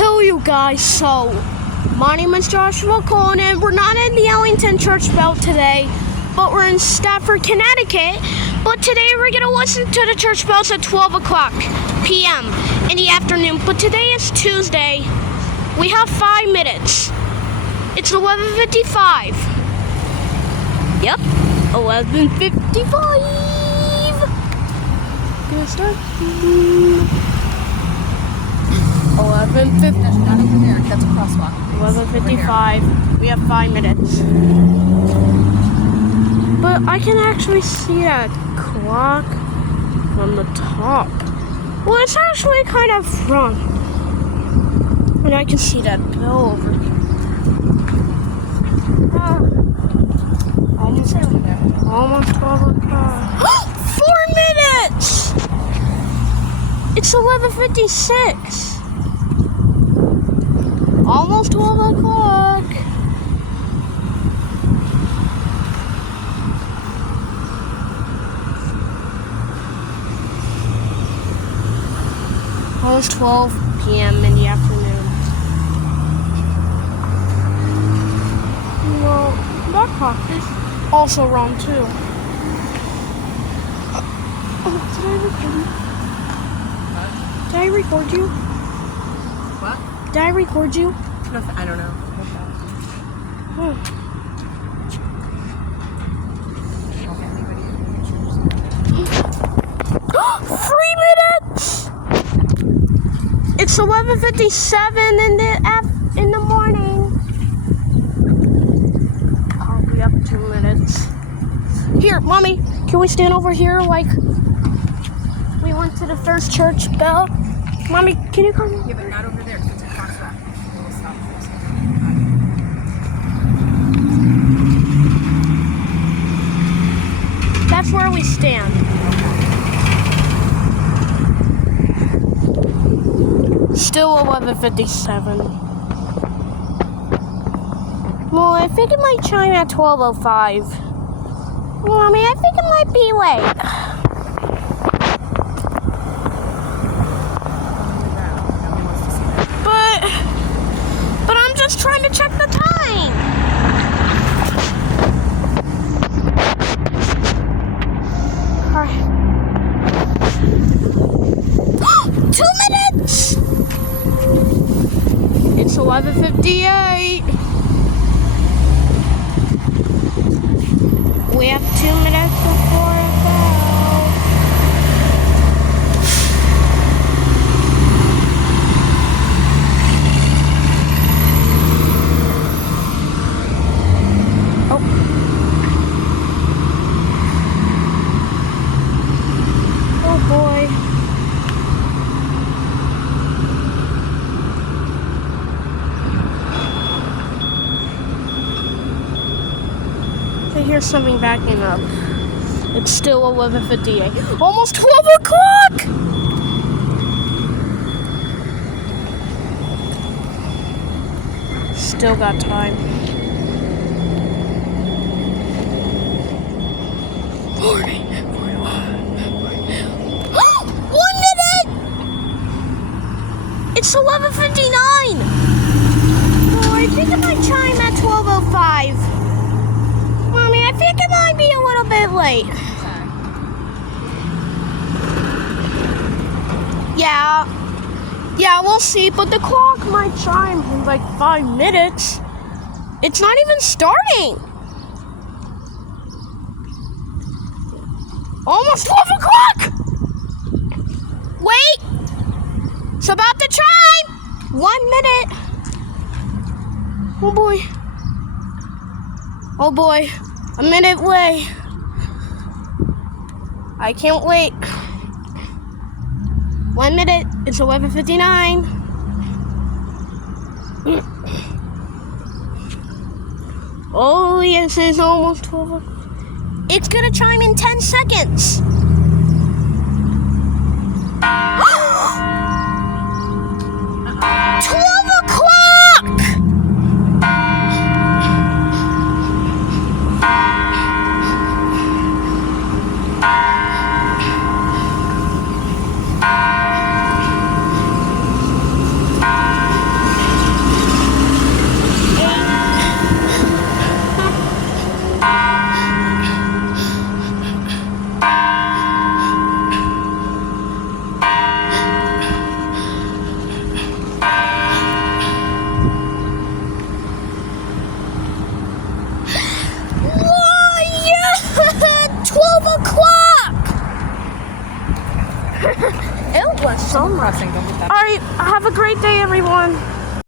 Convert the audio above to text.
Hello, you guys. So, my name is Joshua Cohen, and we're not in the Ellington Church Bell today, but we're in Stafford, Connecticut. But today we're going to listen to the church bells at 12 o'clock p.m. in the afternoon. But today is Tuesday. We have 5 minutes. It's 11:55. Yep, 11:55. Gonna start. 11:50. That's not over there. That's a crosswalk. 11:55. We have 5 minutes. But I can actually see that clock on the top. Well, it's actually kind of front. And I can see that bell over here. Almost 12 o'clock. 4 minutes! It's 11:56. Almost 12 o'clock. Almost 12 p.m. in the afternoon. Well, that clock is also wrong too. Did I record you? What? Did I record you? No, I don't know. Oh. Okay, 3 minutes! It's 11:57 in the morning. Oh, we have 2 minutes. Here, Mommy, can we stand over here like we went to the first church bell? Mommy, can you come? Yeah, but not over there because it's a crosswalk. We'll stop for a second. That's where we stand. Still 11:57. Well, I think it might chime at 12:05. Mommy, I think it might be late. But I'm just trying to check the time. Alright. 2 minutes! It's 11:58. We have 2 minutes before it goes. Oh. Oh boy. I hear something backing up. It's still 11:58. Almost 12 o'clock! Still got time. 40, 1 minute! It's 11:59! Oh, I think it might chime at 12:05. Mommy, I think it might be a little bit late. Yeah, we'll see, but the clock might chime in like 5 minutes. It's not even starting. Almost 12 o'clock! Wait! It's about to chime! 1 minute. Oh boy. Oh boy. A minute away. I can't wait. 1 minute. It's 11:59. Oh yes, it's almost 12. It's gonna chime in 10 seconds. 12 o'clock! so much. Crossing, don't get that. All right, have a great day, everyone.